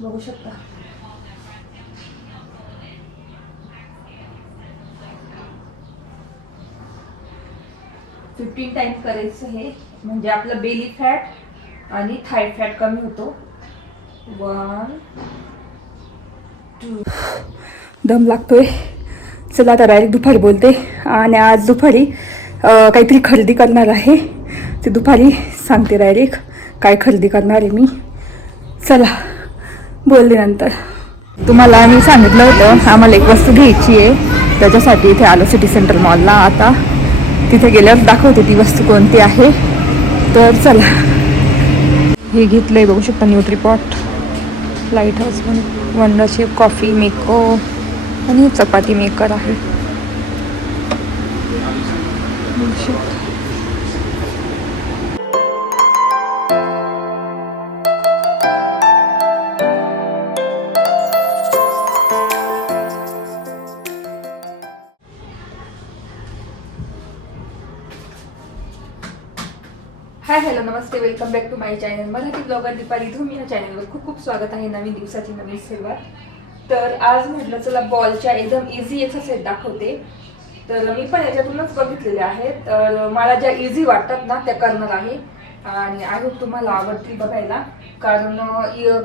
बघू शकता. Fifteen time करायचं हे, म्हणजे आपलं बेली फॅट आणि थाय फॅट कमी होतो. 1 2. दम लागतोय. चला आता डायरेक्ट दुपारी बोलते. आणि आज दुपारी काहीतरी खरेदी करणार आहे. ते दुपारी सांगते डायरेक्ट काय खरेदी करणार आहे मी. चला बोलते नंतर. तुम्हाला मी सांगितलं होतं आम्हाला एक वस्तू घ्यायची आहे, त्याच्यासाठी इथे आलो सिटी सेंटर मॉलला. आता तिथे गेल्यावर दाखवते ती वस्तू कोणती आहे. तर चला. हे घेतलंय बघू शकता, न्यूट्रीपॉट, लाईट हाऊस म्हणून, वंडरशेप कॉफी मेको आणि चपाती मेकर आहे. Hi hello namaste, welcome back to my channel Marathi blogger Deepali Dhoom. या चॅनलवर खूप खूप स्वागत आहे. नवीन दिवसाची नवीन सुरुवात. तर आज म्हटलं चला बॉलच्या एकदम इझी एक्सरसाइज दाखवते. तर मी पण याच्यातूनच बघितलेले आहेत. तर मला ज्या इझी वाटतात ना त्या करणार आहे. आणि आय होप तुम्हाला आवडतील बघायला, कारण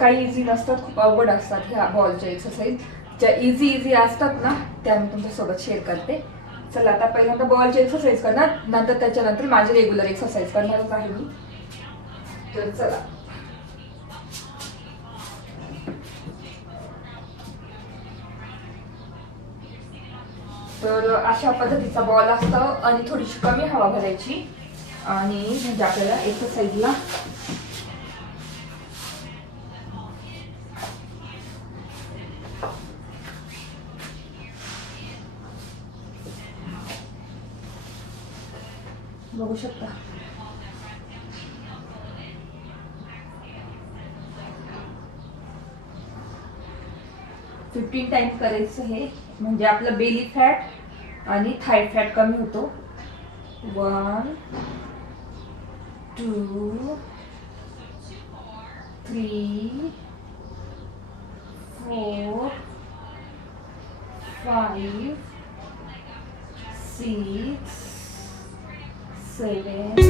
काही इझी नसतात, खूप अवघड असतात ह्या बॉलच्या एक्सरसाइज. ज्या इझी असतात ना त्या मी तुमच्यासोबत शेअर करते. चला आता पहिल्यांदा बॉलची एक्सरसाइज करणार, नंतर त्याच्यानंतर माझी रेग्युलर एक्सरसाइज करणारच आहे मी. तर चला. तर अशा पद्धतीचा बॉल असतो आणि थोडीशी कमी हवा भरायची आणि म्हणजे आपल्याला एक्सरसाइजला बघू शकता. फिफ्टीन टाइम करायचं हे, म्हणजे आपलं बेली फॅट आणि थाय फॅट कमी होतो. 1 2 3 4 5 6 7.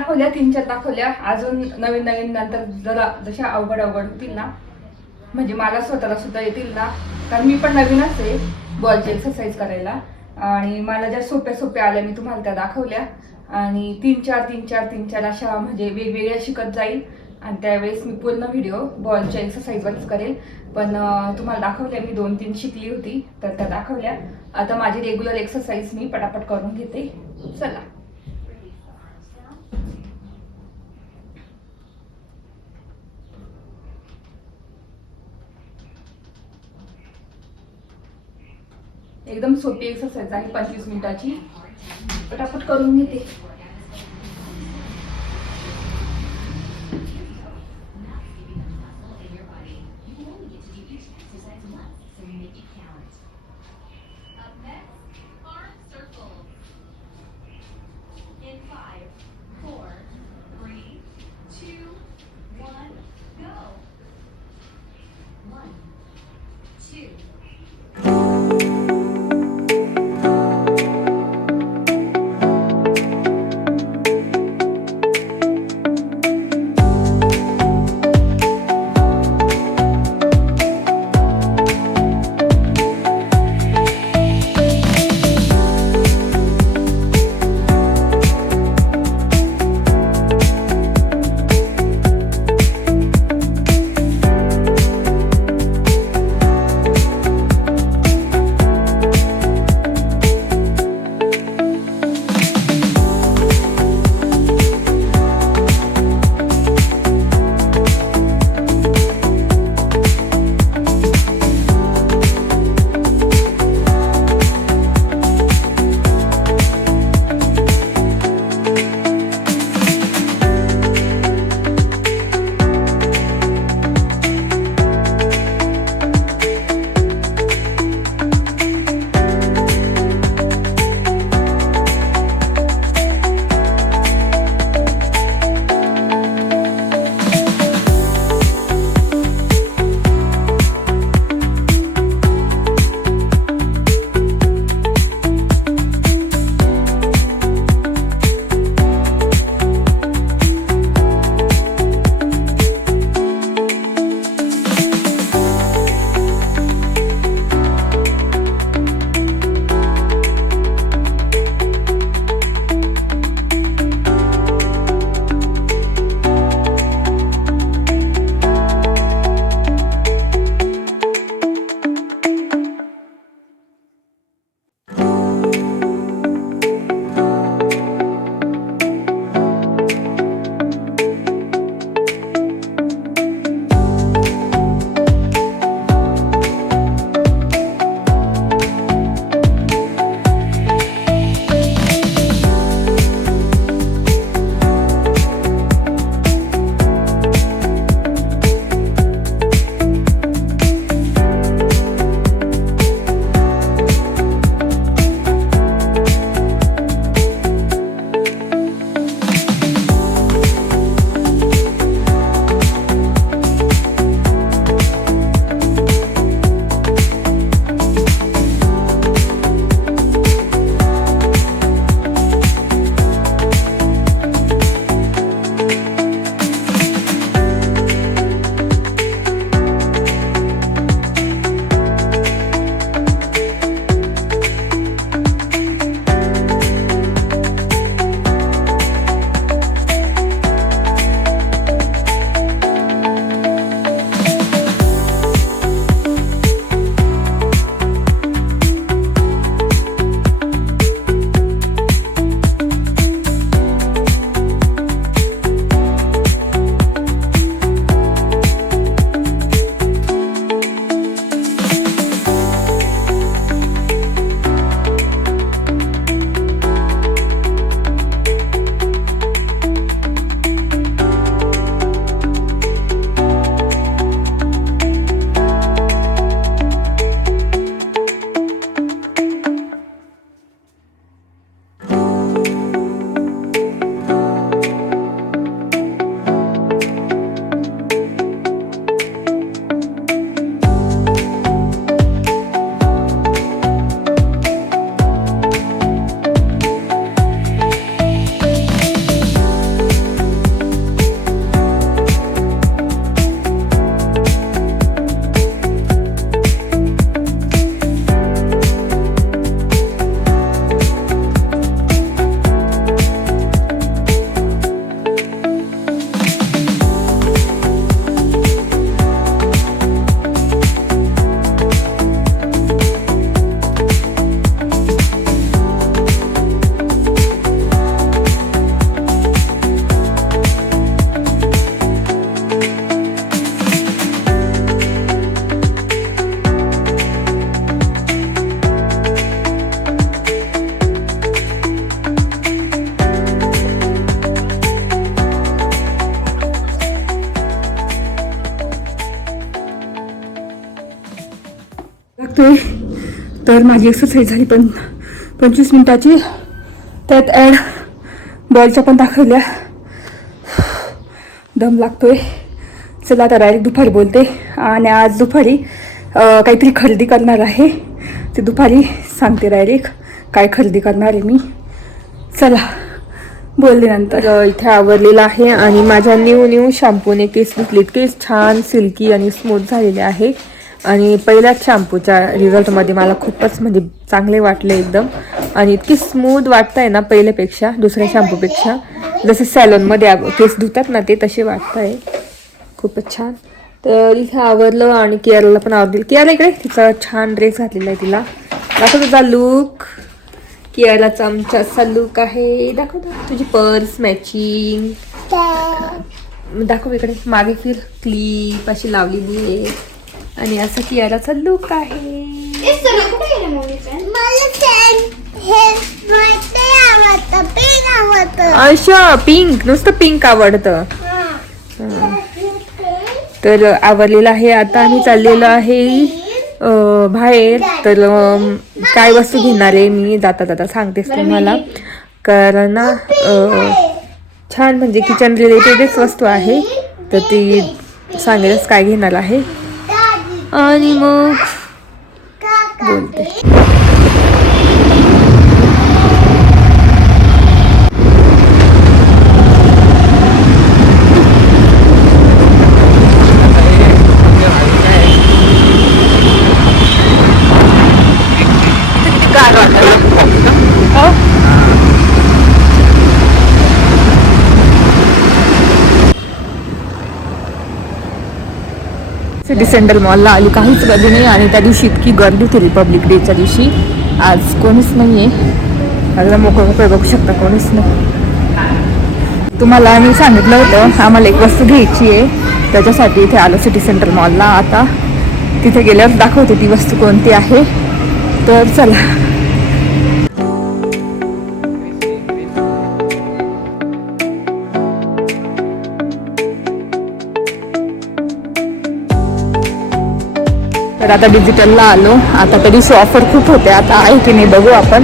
दाखवल्या, 3-4 दाखवल्या. अजून नवीन नवीन नंतर जरा जशा अवघड होतील ना, म्हणजे मला स्वतःला सुद्धा येतील ना, कारण मी पण नवीनच आहे बॉलची एक्सरसाइज करायला. आणि मला ज्या सोप्या आल्या मी तुम्हाला त्या दाखवल्या. आणि 3-4 अशा म्हणजे वेगवेगळ्या शिकत जाईल. आणि त्यावेळेस मी पूर्ण व्हिडिओ बॉलच्या एक्सरसाइजवरच करेल. पण तुम्हाला दाखवल्या मी 2-3 शिकली होती तर त्या दाखवल्या. आता माझी रेग्युलर एक्सरसाइज मी पटापट करून घेते. चला. एकदम सोपी एक्सरसाइज आहे, 25 मिनिटाची. पटापट करून घेते. लागतोय. तर माझी एक्सरसाइज झाली पण 25 मिनिटाची. त्यात ॲड बॉलच्या पण दाखवल्या. दम लागतोय. चला आता डायरेक्ट दुपारी बोलते. आणि आज दुपारी काहीतरी खरेदी करणार आहे. ते दुपारी सांगते डायरेक्ट काय खरेदी करणार आहे मी. चला बोलले नंतर. इथे आवरलेलं आहे आणि माझ्या न्यू शॅम्पूने केस धुतले. केस छान सिल्की आणि स्मूथ झालेले आहे. आणि पहिल्याच शॅम्पूच्या रिझल्टमध्ये मला खूपच म्हणजे चांगले वाटले एकदम. आणि इतकी स्मूथ वाटतंय ना पहिल्यापेक्षा, दुसऱ्या शॅम्पूपेक्षा. जसे सॅलॉनमध्ये केस धुतात ना ते तसे वाटतंय. खूपच छान. तर इथे आवरलं आणि केअरला पण आवरली. केअरला इकडे तिचा छान ड्रेस घातलेला आहे. तिला दाखव तुझा लुक. केअरलाचा आमचा लुक आहे. दाखव तुझी पर्स मॅचिंग. दाखव इकडे मागे फिर. क्लिप अशी लावलेली आहे. आणि असं कियाराचा लुक आहे. अच्छा पिंक, नुसतं पिंक आवडतं. तर आवरलेलं आहे. आता आम्ही चाललेलो आहे बाहेर. तर काय वस्तू घेणार आहे मी जाता जाता सांगतेस तुम्हाला. कारण ना छान म्हणजे किचन रिलेटेडच वस्तू आहे. तर ती सांगेलच काय घेणार आहे. आणि मग बोलते. सिटी सेंट्रल मॉलला आली. काहीच गर्दी नाही. आणि त्या दिवशी इतकी गर्दी होती रिपब्लिक डेच्या दिवशी. आज कोणीच नाही आहे. अगदी मोकळं बघू शकता कोणीच नाही. तुम्हाला मी सांगितलं होतं आम्हाला एक वस्तू घ्यायची आहे. त्याच्यासाठी इथे आलो सिटी सेंट्रल मॉलला. आता तिथे गेल्यावर दाखवते ती वस्तू कोणती आहे. तर चला. तर आता डिजिटलला आलो. आता त्या दिवशी ऑफर खूप होते. आता आहे की नाही बघू आपण.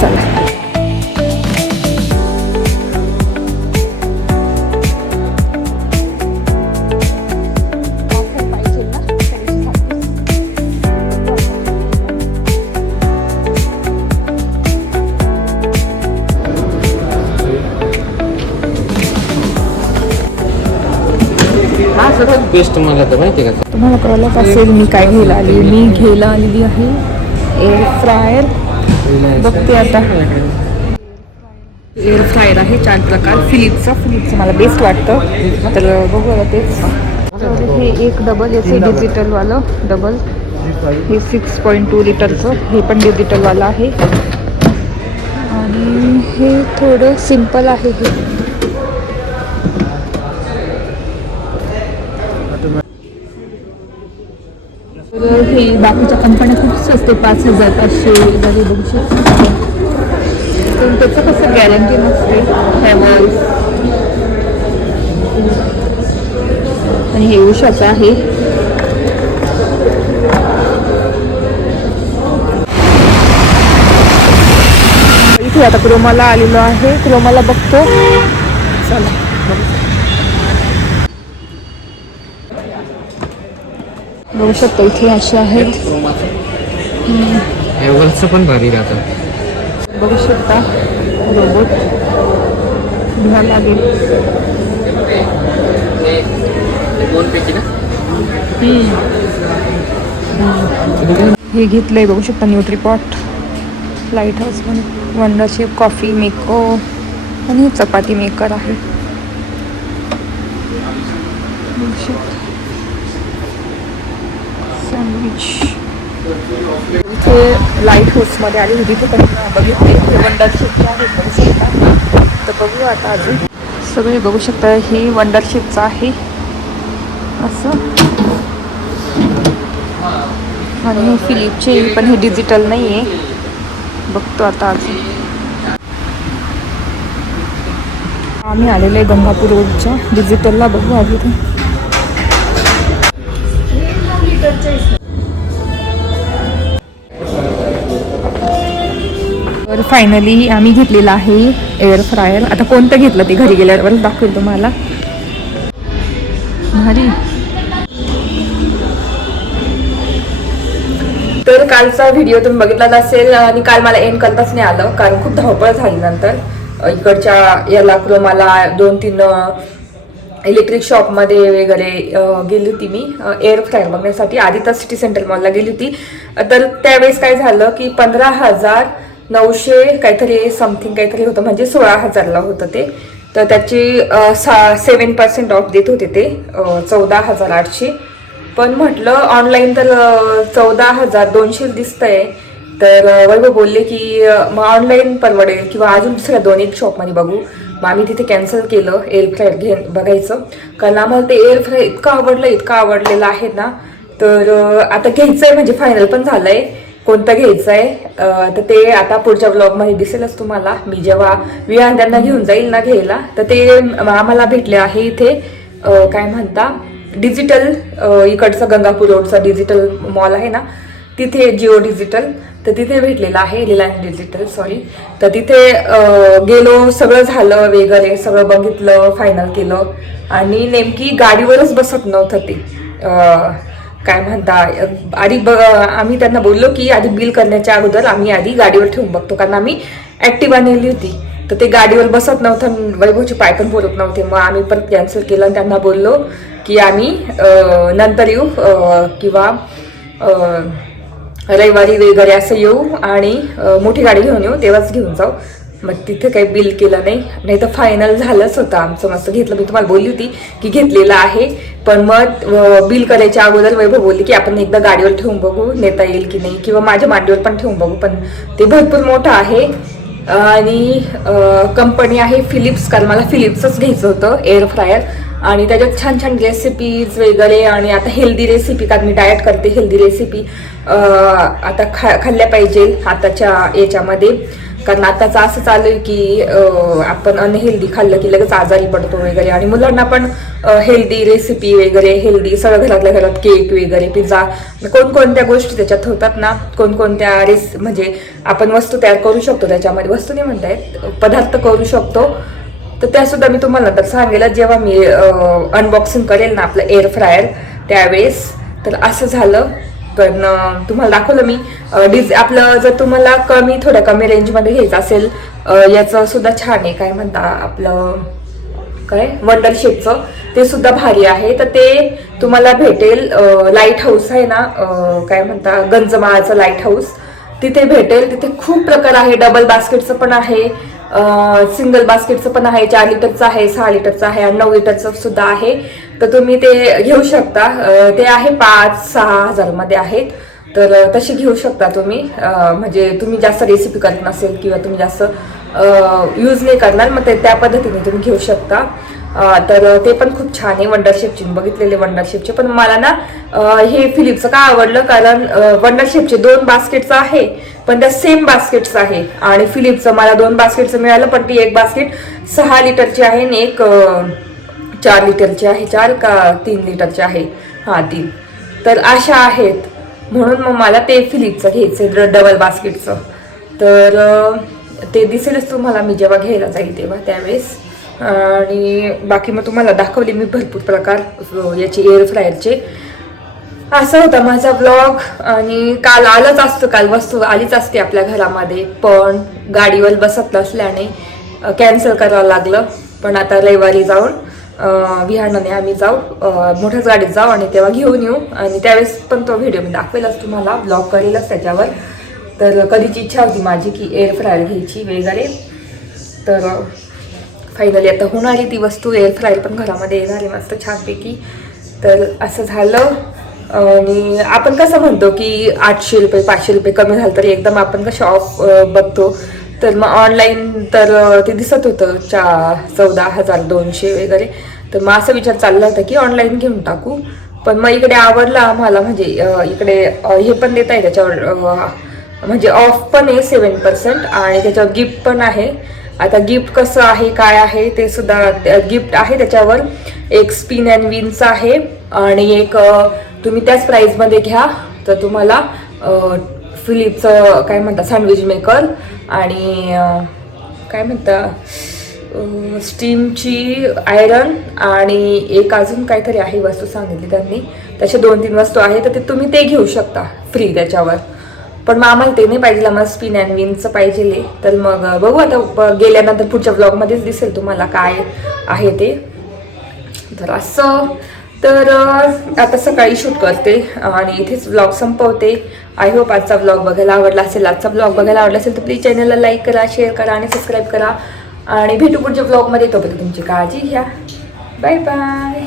चला. बेस्ट मला तर माहिती का. तुम्हाला कळलंच असेल मी काय घ्यायला आली. मी घ्यायला आलेली आहे एअर फ्रायर. बघते आता. एअर फ्रायर आहे 4 प्रकार. फिलिप्सचं मला बेस्ट वाटतं. तर बघू आता तेच. हे एक डबल याचे डिजिटलवालं डबल. हे 6.2 लिटरचं. हे पण डिजिटलवालं आहे. आणि हे थोडं सिम्पल आहे. हे बाकीच्या कंपन्या खूप स्वस्त. 5,500 वगैरे बघू शकतो. पण त्याचं कसं गॅरंटी नसते. हॅवल्स. आणि हे उषाचं आहे. इथे आता क्रोमाला आलेलो आहे. क्रोमाला बघतो. चला बघू शकतो. इथे असे आहेत. हॅवल्सचं पण भारी राहतं. बघू शकता रोबोट घ्यायला लागेल. हे घेतलंय बघू शकता. न्यूट्रीपॉट, लाईट हाऊस पण, वंडरशेप, कॉफी मेको आणि चपाती मेकर आहे. बघू शकता सँडविच. इथे लाईट हाऊसमध्ये आली होती. तिथे पण बघितले वंडरशेपचे आहेत बघू शकता. तर बघू आता अजून सगळे बघू शकता. हे वंडरशेपचं आहे असं. आणि हे फिलिपचे पण हे डिजिटल नाही आहे. बघतो आता अजून. आम्ही आलेलो आहे गंगापूर रोडच्या डिजिटलला. बघू अजून. तर फायनली आम्ही घेतलेला आहे एअर फ्रायर. आता कोणतं घेतलं ते घरी गेल्यावर दाखवेल तुम्हाला. भारी. तर कालचा व्हिडिओ तुम्ही बघितला असेल आणि काल मला एंड करताच नाही आलं कारण खूप धावपळ झाली. नंतर इकडच्या याला क्रोमाला 2-3 इलेक्ट्रिक शॉपमध्ये वगैरे गेली होती मी एअर फ्रायर बघण्यासाठी. आधी तर सिटी सेंटर मॉलला गेली होती. तर त्यावेळेस काय झालं की 15,900 काहीतरी समथिंग काहीतरी होतं, म्हणजे 16,000ला होतं ते. तर त्याची 7% ऑफ देत होते ते 14,800. पण म्हटलं ऑनलाईन तर 14,200 दिसतंय. तर वैभव बोलले की मग ऑनलाईन परवडेल किंवा अजून दुसऱ्या 2-1 शॉपमध्ये बघू. मग आम्ही तिथे कॅन्सल केलं एअर फ्रायर बघायचं, कारण आम्हाला ते एअर फ्रायर इतकं आवडलेलं आहे ना. तर आता घ्यायचं आहे, म्हणजे फायनल पण झालंय कोणतं घ्यायचं आहे. तर ते आता पुढच्या ब्लॉगमध्ये दिसेलच तुम्हाला. मी जेव्हा विहान त्यांना घेऊन जाईल ना घ्यायला, तर ते आम्हाला भेटले आहे इथे काय म्हणता डिजिटल, इकडचा गंगापूर रोडचा डिजिटल मॉल आहे ना तिथे, जिओ डिजिटल. तर तिथे भेटलेलं आहे, रिलायन्स डिजिटल सॉरी. तर तिथे गेलो, सगळं झालं वगैरे, सगळं बघितलं, फायनल केलं. आणि नेमकी गाडीवरच बसत नव्हतं ते काय म्हणता. आधी आम्ही त्यांना बोललो की आधी बिल करण्याच्या अगोदर आम्ही आधी गाडीवर ठेवून बघतो, कारण आम्ही ॲक्टिवा नेली होती. तर ते गाडीवर बसत नव्हतं, वैभवचे पाय पण बोलत नव्हते. मग आम्ही परत कॅन्सल केलं आणि त्यांना बोललो की आम्ही नंतर येऊ किंवा रविवारी वगैरे असं येऊ आणि मोठी गाडी घेऊन येऊ, तेव्हाच घेऊन जाऊ. मग तिथे काही बिल केलं नाही तर फायनल झालंच होतं आमचं. मस्त घेतलं. मी तुम्हाला बोलली होती की घेतलेलं आहे, पण मग बिल करायच्या अगोदर वैभव बोलली की आपण एकदा गाडीवर ठेवून बघू नेता येईल की नाही, किंवा माझ्या मांडीवर पण ठेवून बघू. पण ते भरपूर मोठं आहे आणि कंपनी आहे फिलिप्स, कारण मला फिलिप्सच घ्यायचं होतं एअर फ्रायर. आणि त्याच्यात छान छान रेसिपीज वगैरे, आणि आता हेल्दी रेसिपी, कारण मी डाएट करते, हेल्दी रेसिपी आता खाल्ल्या पाहिजे आताच्या याच्यामध्ये. कारण आताचं असं चालू आहे की आपण अनहेल्दी खाल्लं की लगेच आजारी पडतो वगैरे. आणि मुलांना पण हेल्दी रेसिपी वगैरे, हेल्दी सगळं घरातल्या घरात केक वगैरे, पिझ्झा, कोणकोणत्या गोष्टी त्याच्यात होतात ना, कोणकोणत्या म्हणजे आपण वस्तू तयार करू शकतो त्याच्यामध्ये, वस्तू नाही म्हणता येत, पदार्थ करू शकतो. तर त्यासुद्धा मी तुम्हाला नंतर सांगेल जेव्हा मी अनबॉक्सिंग करेल ना आपलं एअर फ्रायर त्यावेळेस. तर असं झालं. पण तुम्हाला दाखवलं मी आपलं, जर तुम्हाला थोड्या कमी रेंजमध्ये घ्यायचं असेल, याचं सुद्धा छान आहे काय म्हणता आपलं काय वंडर शेपचं, ते सुद्धा भारी आहे. तर ते तुम्हाला भेटेल लाईट हाऊस आहे ना, काय म्हणता गंजमाळाचं लाईट हाऊस, तिथे भेटेल. तिथे खूप प्रकार आहे. डबल बास्केटचं पण आहे, सिंगल बास्केटचं पण आहे, 4 लिटरचं आहे, 6 लिटरचं आहे आणि 9 लिटरचं सुद्धा आहे. तर तुम्ही ते घेऊ शकता. ते आहे 5-6 हजारमध्ये आहेत. तर तशी घेऊ शकता तुम्ही. म्हणजे तुम्ही जास्त रेसिपी करत नसेल किंवा तुम्ही जास्त यूज नाही करणार, मग त्या पद्धतीने तुम्ही घेऊ शकता. तर ते पण खूप छान आहे. वंडरशेपचे बघितलेले वंडरशेपचे, पण मला ना हे फिलिप्सचं का आवडलं, कारण वंडरशेपचे 2 बास्केटचं आहे, पण त्या सेम बास्केटचं आहे. आणि फिलिप्सचं मला 2 बास्केटचं मिळालं, पण ती एक बास्केट 6 लिटरची आहे आणि एक 4 लिटरची आहे. 4 का 3 लिटरची आहे, 3. तर अशा आहेत, म्हणून मग मला ते फिलिप्सचं घ्यायचं डबल बास्केटचं. तर ते दिसेलच तुम्हाला मी जेव्हा घ्यायला जाईल तेव्हा त्यावेळेस. आणि बाकी मग तुम्हाला दाखवले मी भरपूर प्रकार याचे एअर फ्रायरचे. असं होता माझा ब्लॉग. आणि काल आलंच असतं, काल वस्तू आलीच असते आपल्या घरामध्ये, पण गाडीवर बसत नसल्याने कॅन्सल करावं लागलं. पण आता रविवारी जाऊन विहानाने आम्ही जाऊ, मोठ्याच गाडीत जाऊ आणि तेव्हा घेऊन येऊ. आणि त्यावेळेस पण तो व्हिडिओ मी दाखवेलच तुम्हाला, ब्लॉग करेलच त्याच्यावर. तर कधीची इच्छा होती माझी की एअर फ्रायर घ्यायची वगैरे. तर फायनली आता होणारी ती वस्तू, एअर फ्रायर पण घरामध्ये येणार आहे मस्त छानपैकी. तर असं झालं. आणि आपण कसं म्हणतो की 800 रुपये 500 रुपये कमी झालं तरी एकदम आपण कसं ऑफ बघतो. तर मग ऑनलाईन तर ते दिसत होतं 14,200 वगैरे. तर मग असा विचार चालला होता की ऑनलाईन घेऊन टाकू. पण मग इकडे आवडला आम्हाला, म्हणजे इकडे हे पण देत आहे त्याच्यावर, म्हणजे ऑफ पण आहे 7% आणि त्याच्यावर गिफ्ट पण आहे. आता गिफ्ट कसं आहे काय आहे ते सुद्धा गिफ्ट आहे त्याच्यावर. एक स्पिन अँड विनचं आहे आणि एक तुम्ही त्याच प्राईजमध्ये घ्या तर तुम्हाला फिलिपचं काय म्हणतात सँडविच मेकर आणि काय म्हणतात स्टीमची आयरन आणि एक अजून काहीतरी आहे वस्तू सांगितली त्यांनी. त्याच्या 2-3 वस्तू आहे तर ते तुम्ही ते घेऊ शकता फ्री त्याच्यावर. पण मग आम्हाला ते नाही पाहिजे, आम्हाला स्पिन अँड विनचं पाहिजे. तर मग बघू आता गेल्यानंतर पुढच्या ब्लॉगमध्येच दिसेल तुम्हाला काय आहे ते. तर असं तर आता सकाळी शूट करते आणि इथेच व्लॉग संपवते. आय होप आजचा व्लॉग बघायला आवडला असेल. आजचा व्लॉग बघायला आवडला असेल तर प्लीज चॅनलला लाईक करा, शेअर करा आणि सबस्क्राईब करा. आणि भेटू पुढच्या व्लॉगमध्ये. तोपर्यंत तुमची काळजी घ्या. Bye bye.